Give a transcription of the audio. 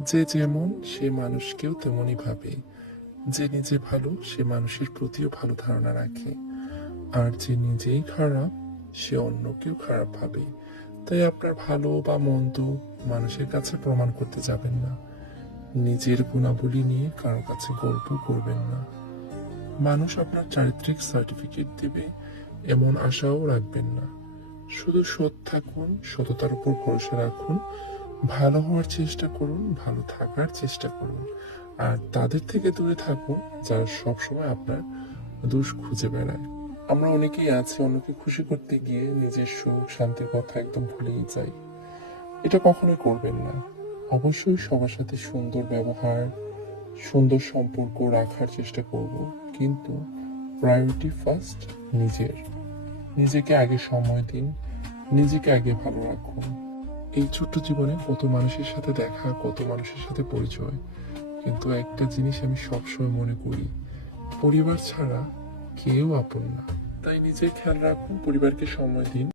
যে যেমন সে মানুষকেও তেমনই ভাবে। যে নিজে ভালো সে মানুষের প্রতিও ভালো ধারণা রাখে, আর যে নিজেই খারাপ সে অন্যকেও খারাপ ভাবে। তাই আপনার ভালো বা মন্দ মানুষের কাছে প্রমাণ করতে যাবেন না। নিজের গুণাবলী নিয়ে কারো কাছে গল্প করবেন না। মানুষ আপনার চারিত্রিক সার্টিফিকেট দিবে এমন আশাও রাখবেন না। শুধু সৎ থাকুন, সততার উপর ভরসা রাখুন, ভালো হওয়ার চেষ্টা করুন, ভালো থাকার চেষ্টা করুন। আর তাদের থেকে দূরে থাকুন যারা সবসময় আপনার দোষ খুঁজে বেড়ায়। আমরা অনেকেই আছি অন্যকে খুশি করতে গিয়ে নিজের সুখ শান্তির কথা একদম ভুলেই যাই। এটা কখনোই করবেন না। অবশ্যই সবার সাথে সুন্দর ব্যবহার, সুন্দর সম্পর্ক রাখার চেষ্টা করব, কিন্তু প্রায়োরিটি ফার্স্ট নিজের। নিজেকে আগে সময় দিন, নিজেকে আগে ভালো রাখুন। এই ছোট্ট জীবনে কত মানুষের সাথে দেখা, কত মানুষের সাথে পরিচয়, কিন্তু একটা জিনিস আমি সবসময় মনে করি, পরিবার ছাড়া কেউ আপন না। তাই নিজের খেয়াল রাখুন, পরিবারকে সময় দিন।